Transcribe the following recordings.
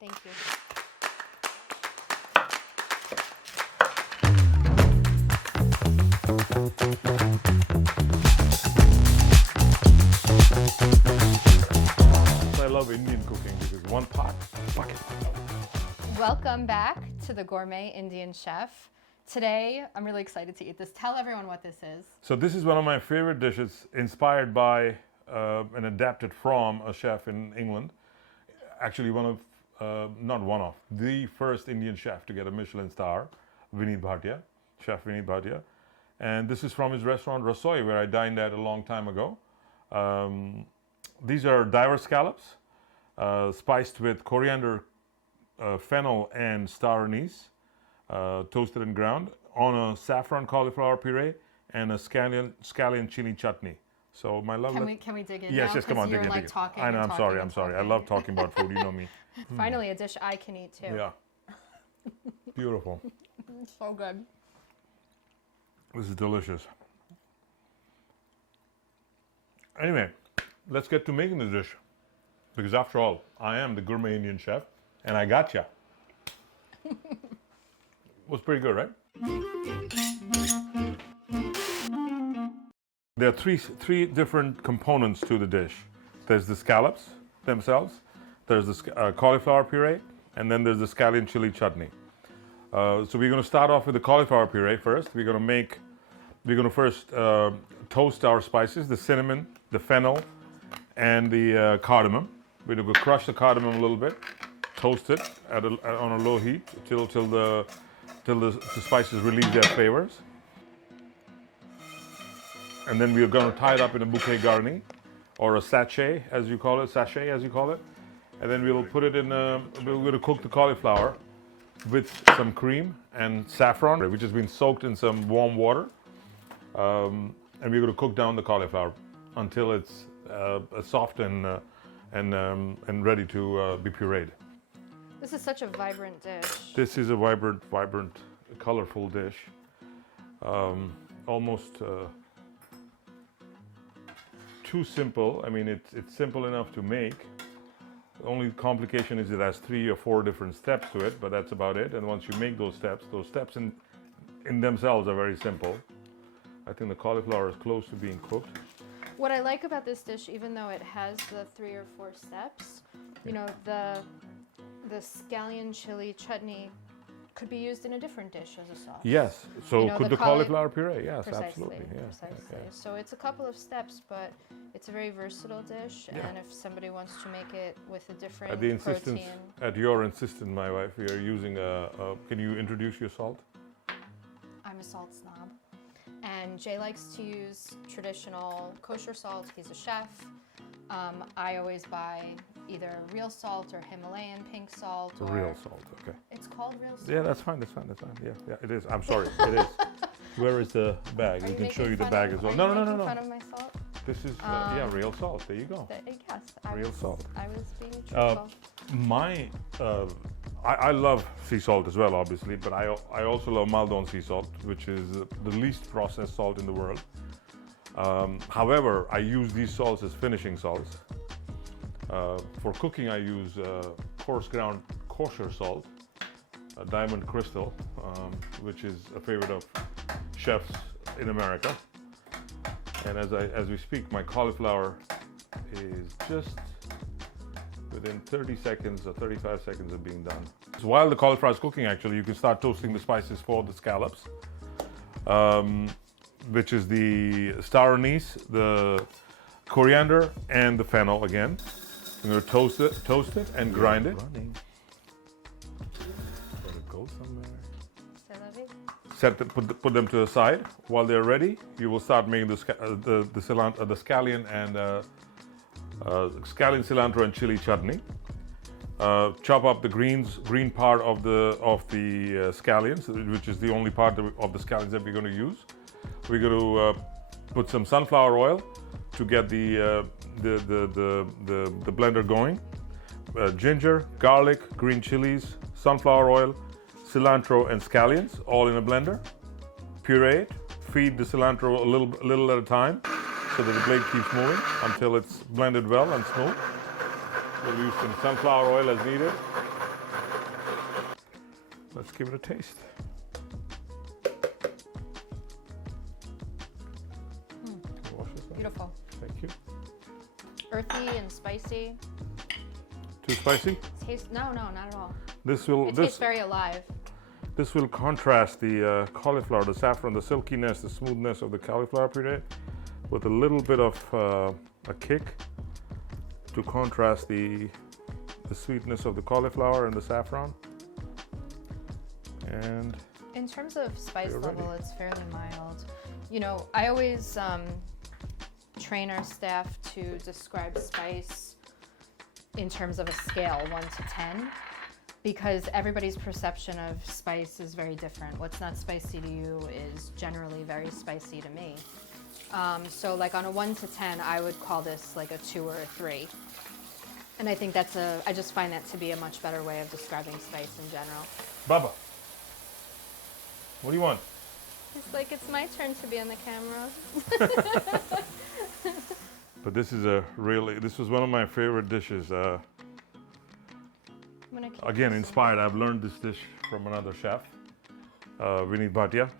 Thank you. I love Indian cooking because one pot, bucket. Welcome back to the Gourmet Indian Chef. Today, I'm really excited to eat this. Tell everyone what this is. So this is one of my favorite dishes, inspired by and adapted from a chef in England. Actually, the first Indian chef to get a Michelin star, Vineet Bhatia, Chef Vineet Bhatia. And this is from his restaurant Rasoi, where I dined at a long time ago. These are diverse scallops, spiced with coriander, fennel, and star anise, toasted and ground, on a saffron cauliflower puree and a scallion chili chutney. So my love. Can we dig in? Yes, now? yes, come on, dig in. Like talking. I know. And I'm talking sorry. and I love talking about food. You know me. Finally, a dish I can eat too. Yeah. Beautiful. So good. This is delicious. Anyway, let's get to making the dish. Because after all, I am the Gourmet Indian Chef, and I gotcha. Was pretty good, right? There are three different components to the dish. There's the scallops themselves, there's the cauliflower puree, and then there's the scallion chili chutney. So we're going to start off with the cauliflower puree first. We're going to first toast our spices, the cinnamon, the fennel, and the cardamom. We're going to crush the cardamom a little bit, toast it on a low heat till the spices release their flavors. And then we're going to tie it up in a bouquet garni, or a sachet as you call it. And then we'll put it in. We're going to cook the cauliflower with some cream and saffron, which has been soaked in some warm water. And we're going to cook down the cauliflower until it's soft and ready to be pureed. This is such a vibrant dish. This is a vibrant, colorful dish. Almost too simple. I mean, it's simple enough to make. The only complication is it has 3 or 4 different steps to it, but that's about it. And once you make those steps in themselves are very simple. I think the cauliflower is close to being cooked. What I like about this dish, even though it has the 3 or 4 steps, you know, the scallion chili chutney could be used in a different dish as a sauce. Yes. So You know, could the the cauliflower puree? Yes, Precisely, absolutely. Yes. precisely. So it's a couple of steps, but it's a very versatile dish. Yeah. And if somebody wants to make it with a different At the insistence, protein, at your insistence, my wife, we are using can you introduce your salt? I'm a salt snob. And Jay likes to use traditional kosher salt. He's a chef. I always buy either real salt or Himalayan pink salt. Or Real salt, okay. It's called real salt. Yeah, that's fine. Yeah, it is. I'm sorry, it is. Where is the bag? We can show you the bag as well. No. Are you making fun of my salt? This is real salt. There you go. Yes. Real salt. I was being truthful. I love sea salt as well, obviously, but I also love Maldon sea salt, which is the least processed salt in the world. However, I use these salts as finishing salts. For cooking, I use coarse ground kosher salt, diamond crystal, which is a favorite of chefs in America. And as we speak, my cauliflower is just within 30 seconds or 35 seconds of being done. So while the cauliflower is cooking, actually, you can start toasting the spices for the scallops, which is the star anise, the coriander, and the fennel again. I'm going to toast it, and grind it. Running. Let it go somewhere. Put them to the side. While they're ready, you will start making the scallion and scallion, cilantro, and chili chutney. Chop up the green part of the scallions, which is the only part of the scallions that we're going to use. We're going to put some sunflower oil to get the blender going. Ginger, garlic, green chilies, sunflower oil, cilantro, and scallions, all in a blender. Puree it. Feed the cilantro a little at a time, so that the blade keeps moving until it's blended well and smooth. We'll use some sunflower oil as needed. Let's give it a taste. Wash this one. Beautiful. Thank you. Earthy and spicy. Too spicy? No, not at all. This will It tastes very alive. This will contrast the cauliflower, the saffron, the silkiness, the smoothness of the cauliflower puree with a little bit of a kick to contrast the sweetness of the cauliflower and the saffron. And in terms of spice You're level, ready. it's fairly mild. You know, I always train our staff to describe spice in terms of a scale 1 to 10, because everybody's perception of spice is very different. What's not spicy to you is generally very spicy to me. So like on a 1 to 10, I would call this like a 2 or a 3. And I think I just find that to be a much better way of describing spice in general. Baba, what do you want? It's like it's my turn to be on the camera. But this was one of my favorite dishes. Again, inspired. I've learned this dish from another chef, Vineet Bhatia,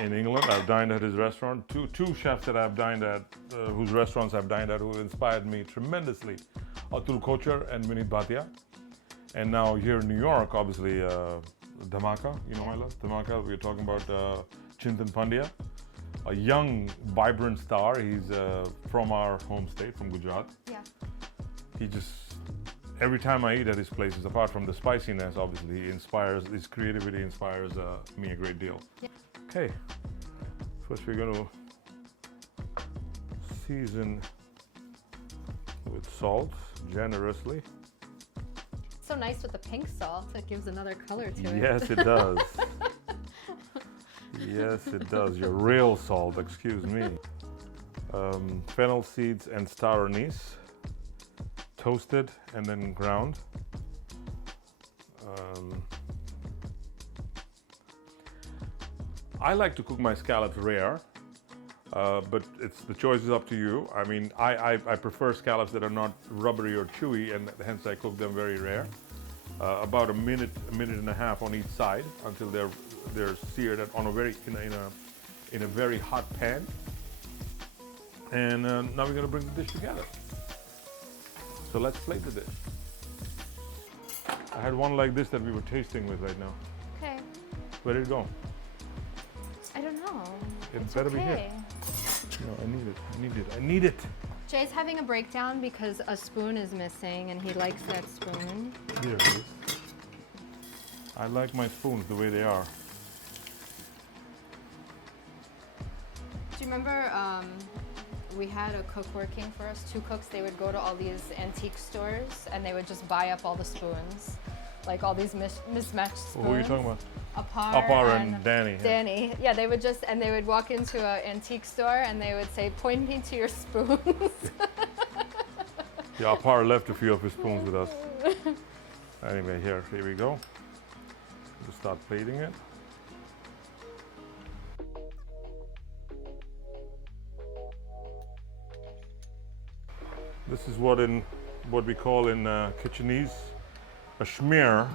in England. I've dined at his restaurant. Two chefs that I've dined at, whose restaurants I've dined at, who inspired me tremendously: Atul Kochar and Vineet Bhatia. And now here in New York, obviously, Dhamaka. You know, I love Dhamaka. We're talking about Chintan Pandya, a young, vibrant star. He's from our home state, from Gujarat. Yeah. He just, every time I eat at his places, apart from the spiciness, obviously, his creativity inspires me a great deal. Yeah. Okay, first we're going to season with salt generously. So nice with the pink salt. It gives another color to it. Yes, it does. Yes, it does. Your real salt, excuse me. Fennel seeds and star anise, toasted and then ground. I like to cook my scallops rare, but the choice is up to you. I mean, I prefer scallops that are not rubbery or chewy, and hence I cook them very rare. About a minute and a half on each side until they're seared on in a very hot pan. And now we're going to bring the dish together. So let's plate the dish. I had one like this that we were tasting with right now. Okay. Where did it go? I don't know. It better be here. No, I need it. Jay's having a breakdown because a spoon is missing and he likes that spoon. Here it is. I like my spoons the way they are. Do you remember we had a cook working for us, 2 cooks. They would go to all these antique stores and they would just buy up all the spoons, like all these mismatched spoons. Who are you talking about? Apar and Danny. Danny. Yeah, they would walk into an antique store and they would say, "Point me to your spoons." Yeah, Apar left a few of his spoons with us. Anyway, here we go. We'll start plating it. This is what we call in kitchenese a schmear.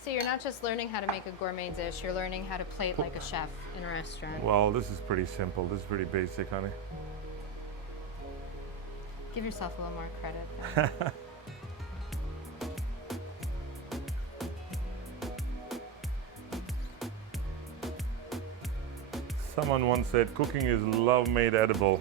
So you're not just learning how to make a gourmet dish, you're learning how to plate like a chef in a restaurant. Well, this is pretty simple. This is pretty basic, honey. Give yourself a little more credit. Someone once said, cooking is love made edible.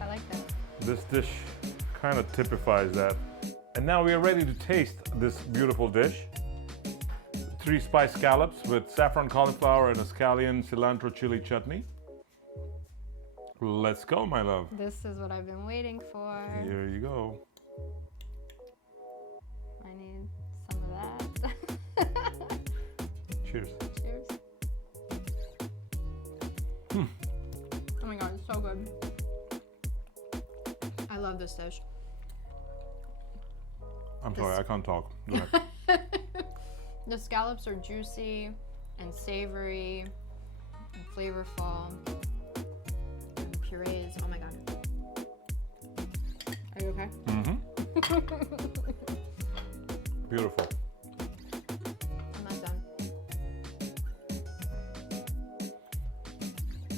I like that. This dish kind of typifies that. And now we are ready to taste this beautiful dish. 3 spiced scallops with saffron cauliflower and a scallion cilantro chili chutney. Let's go, my love. This is what I've been waiting for. Here you go. I need some of that. Cheers. Cheers. Oh my god, it's so good. I love this dish. I'm sorry, I can't talk. Go ahead. The scallops are juicy and savory and flavorful. And the purees, oh my god. there. Beautiful. I'm not done.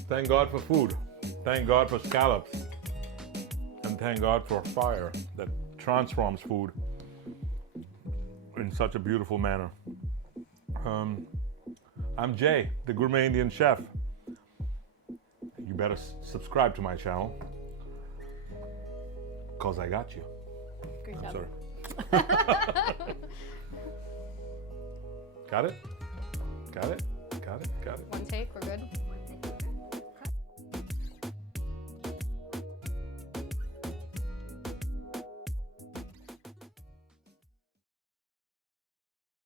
Thank God for food. Thank God for scallops. And thank God for fire that transforms food in such a beautiful manner. I'm Jay, the Gourmet Indian Chef. You better subscribe to my channel, because I got you. Great I'm job. sorry. Got it? Got it? Got it? Got it? One take, we're good.